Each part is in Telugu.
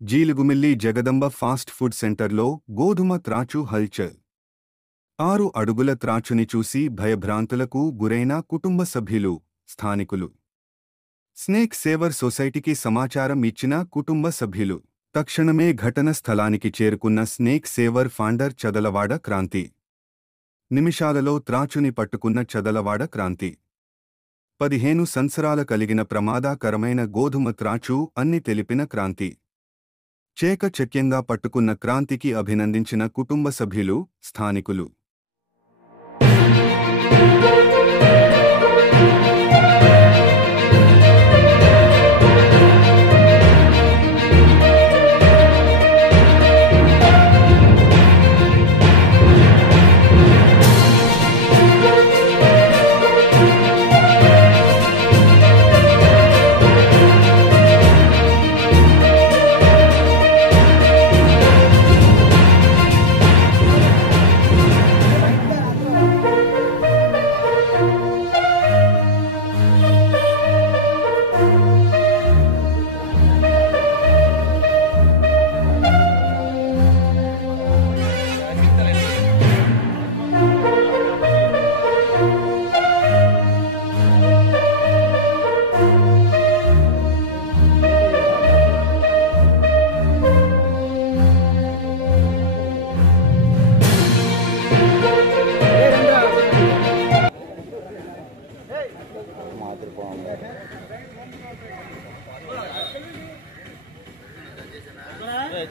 జీలుగుమిల్లి జగదంబ ఫాస్ట్ ఫుడ్ సెంటర్లో గోధుమ త్రాచు హల్చల్. 6 అడుగుల త్రాచుని చూసి భయభ్రాంతులకు గురైన కుటుంబ సభ్యులు, స్థానికులు. స్నేక్ సేవర్ సొసైటీకి సమాచారం ఇచ్చిన కుటుంబ సభ్యులు. తక్షణమే ఘటన స్థలానికి చేరుకున్న snake saver founder Chadalavada Kranthi. నిమిషాలలో త్రాచుని పట్టుకున్న చదలవాడ క్రాంతి. 15 సంవత్సరాల కలిగిన ప్రమాదకరమైన గోధుమ త్రాచు అన్ని తెలిపిన క్రాంతి. చేకచక్యంగా పట్టుకున్న క్రాంతికి అభినందించిన కుటుంబ సభ్యులు, స్థానికులు.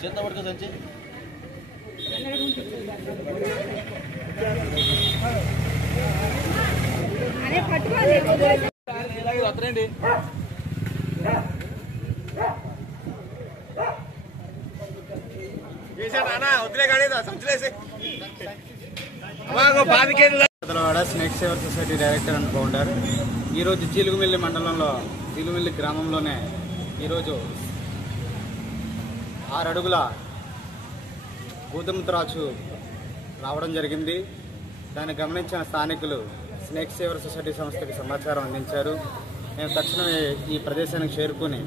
చేత పడుకో సంచి అరే పట్టుకోలే అత్రండి చేశానా వదిలే గాని సంచిలేసి అవాగో 10 కేజీల snake saver society director and founder. ఈరోజు జీలుగుమిల్లి మండలంలో జీలుగుమిల్లి గ్రామంలోనే ఈరోజు 6 అడుగుల గోధుమ త్రాచు రావడం జరిగింది. దాన్ని గమనించిన స్థానికులు స్నేక్ సేవర్ సొసైటీ సంస్థకి సమాచారం అందించారు. మేము తక్షణమే ఈ ప్రదేశానికి చేరుకుని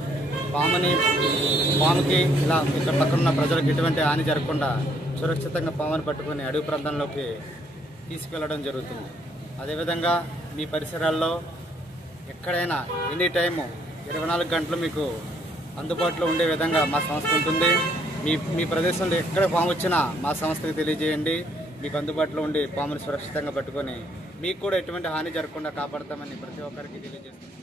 పాముకి ఇలా ఇక్కడ పక్కనున్న ప్రజలకు ఎటువంటి హాని జరగకుండా సురక్షితంగా పాముని పట్టుకుని అడవి ప్రాంతంలోకి తీసుకెళ్లడం జరుగుతుంది. అదేవిధంగా మీ పరిసరాల్లో ఎక్కడైనా ఎనీ టైము 24 గంటలు మీకు అందుబాటులో ఉండే విధంగా మా సంస్థ ఉంటుంది. మీ ప్రదేశంలో ఎక్కడ పాము వచ్చినా మా సంస్థకి తెలియజేయండి. మీకు అందుబాటులో ఉండి పాముని సురక్షితంగా పట్టుకొని మీకు కూడా ఎటువంటి హాని జరగకుండా కాపాడతామని ప్రతి ఒక్కరికి తెలియజేస్తున్నాం.